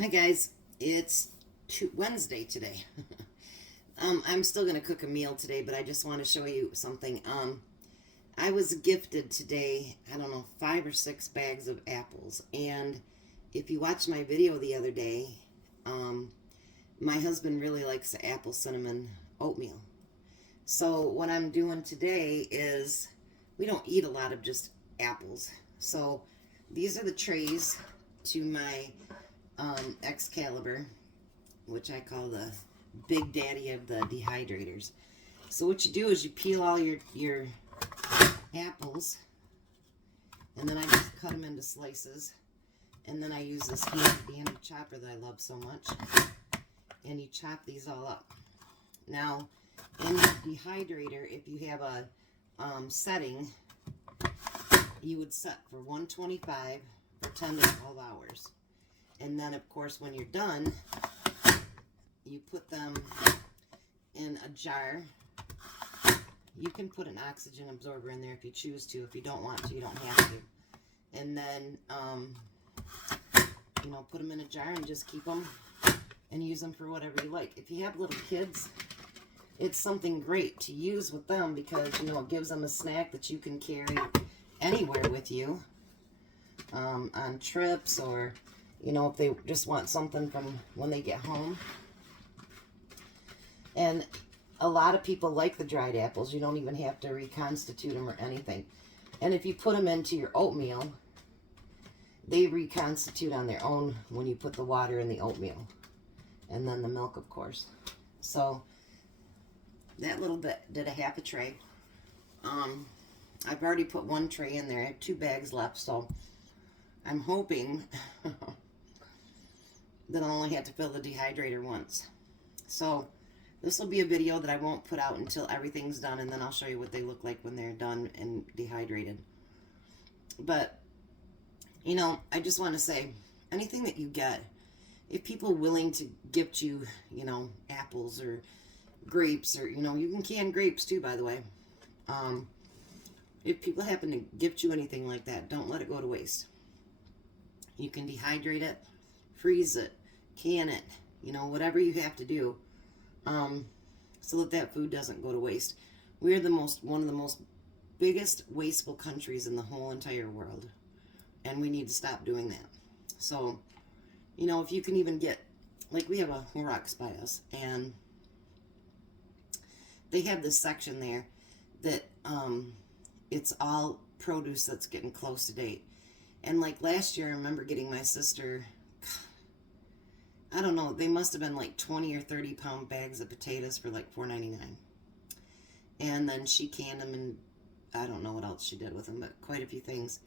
Hi guys, it's Wednesday today. I'm still going to cook a meal today, but I just want to show you something. I was gifted today, I don't know, 5 or 6 bags of apples. And if you watched my video the other day, my husband really likes the apple cinnamon oatmeal. So what I'm doing today is, we don't eat a lot of just apples. So these are the trays to my Excalibur, which I call the big daddy of the dehydrators. So what you do is you peel all your apples, and then I just cut them into slices, and then I use this handy chopper that I love so much, and you chop these all up. Now in the dehydrator, if you have a setting, you would set for 125 for 10 to 12 hours. And then, of course, when you're done, you put them in a jar. You can put an oxygen absorber in there if you choose to. If you don't want to, you don't have to. And then, put them in a jar and just keep them and use them for whatever you like. If you have little kids, it's something great to use with them because, it gives them a snack that you can carry anywhere with you on trips, or if they just want something from when they get home. And a lot of people like the dried apples. You don't even have to reconstitute them or anything. And if you put them into your oatmeal, they reconstitute on their own when you put the water in the oatmeal. And then the milk, of course. So that little bit did a half a tray. I've already put 1 tray in there. I have 2 bags left, so I'm hoping that I'll only have to fill the dehydrator once. So this will be a video that I won't put out until everything's done, and then I'll show you what they look like when they're done and dehydrated. But, I just want to say, anything that you get, if people are willing to gift you, apples or grapes, or, you can can grapes too, by the way. If people happen to gift you anything like that, don't let it go to waste. You can dehydrate it, freeze it, can it, whatever you have to do, so that food doesn't go to waste. We're one of the most biggest wasteful countries in the whole entire world, and we need to stop doing that. So, if you can even get, like, we have a Horrocks by us, and they have this section there that it's all produce that's getting close to date. And like last year, I remember getting my sister, I don't know, they must have been like 20 or 30 pound bags of potatoes for like $4.99. And then she canned them, and I don't know what else she did with them, but quite a few things.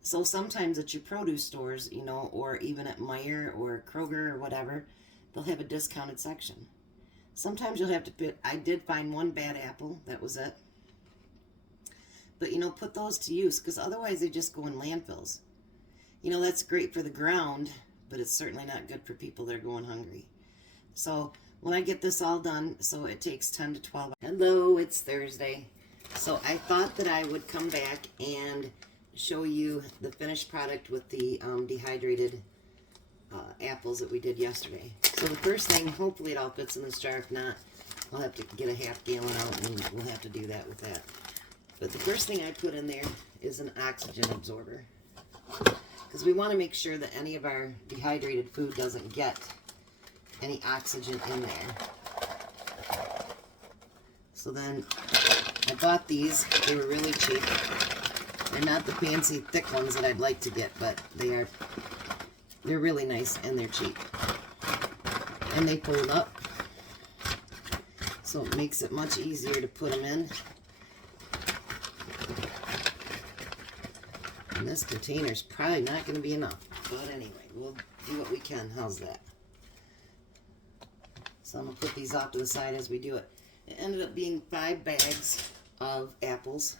So sometimes at your produce stores, or even at Meijer or Kroger or whatever, they'll have a discounted section. Sometimes you'll have to put, I did find 1 bad apple, that was it. But, put those to use, because otherwise they just go in landfills. That's great for the ground, but it's certainly not good for people that are going hungry. So when I get this all done, so it takes 10 to 12 hours. Hello, it's Thursday. So I thought that I would come back and show you the finished product with the dehydrated apples that we did yesterday. So the first thing, hopefully it all fits in this jar. If not, I'll have to get a half gallon out, and we'll have to do that with that. But the first thing I put in there is an oxygen absorber, because we want to make sure that any of our dehydrated food doesn't get any oxygen in there. So then I bought these. They were really cheap. They're not the fancy thick ones that I'd like to get, but they're really nice, and they're cheap. And they fold up, so it makes it much easier to put them in. And this container's probably not going to be enough. But anyway, we'll do what we can. How's that? So I'm going to put these off to the side as we do it. It ended up being 5 bags of apples.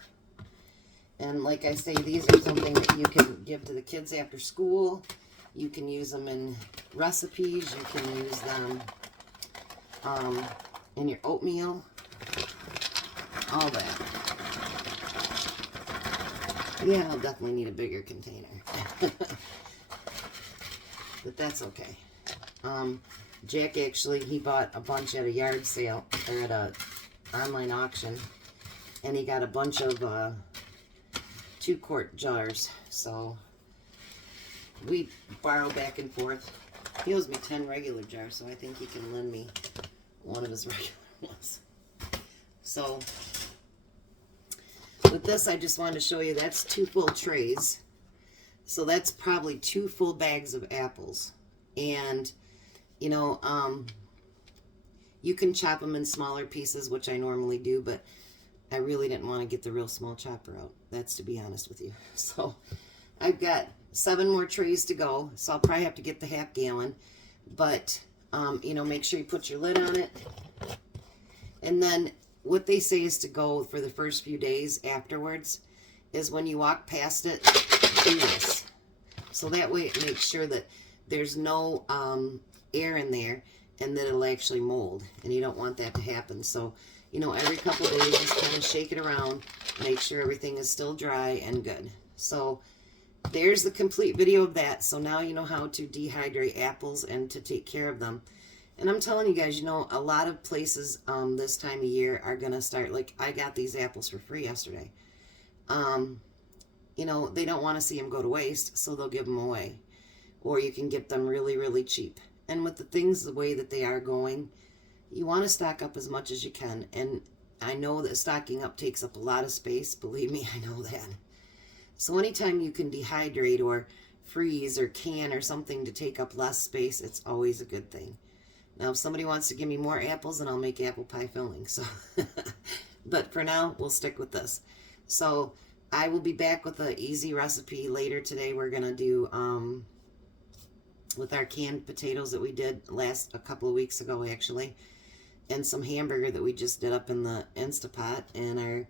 And like I say, these are something that you can give to the kids after school. You can use them in recipes. You can use them in your oatmeal. All that. Yeah, I'll definitely need a bigger container. But that's okay. Jack actually, he bought a bunch at a yard sale, or at a online auction, and he got a bunch of 2-quart jars. So we borrow back and forth. He owes me 10 regular jars, so I think he can lend me one of his regular ones. So with this, I just wanted to show you that's 2 full trays. So that's probably 2 full bags of apples. And, you know, you can chop them in smaller pieces, which I normally do, but I really didn't want to get the real small chopper out. That's to be honest with you. So I've got 7 more trays to go, so I'll probably have to get the half gallon. But, you know, make sure you put your lid on it. And then what they say is to go for the first few days afterwards is when you walk past it, do this. So that way it makes sure that there's no air in there and that it'll actually mold. And you don't want that to happen. So, you know, every couple of days, just kind of shake it around, make sure everything is still dry and good. So there's the complete video of that. So now you know how to dehydrate apples and to take care of them. And I'm telling you guys, you know, a lot of places this time of year are going to start, like I got these apples for free yesterday. You know, they don't want to see them go to waste, so they'll give them away. Or you can get them really, really cheap. And with the things the way that they are going, you want to stock up as much as you can. And I know that stocking up takes up a lot of space. Believe me, I know that. So anytime you can dehydrate or freeze or can or something to take up less space, it's always a good thing. Now, if somebody wants to give me more apples, then I'll make apple pie filling. So, but for now, we'll stick with this. So I will be back with an easy recipe later today. We're going to do with our canned potatoes that we did a couple of weeks ago, actually. And some hamburger that we just did up in the Instapot. And our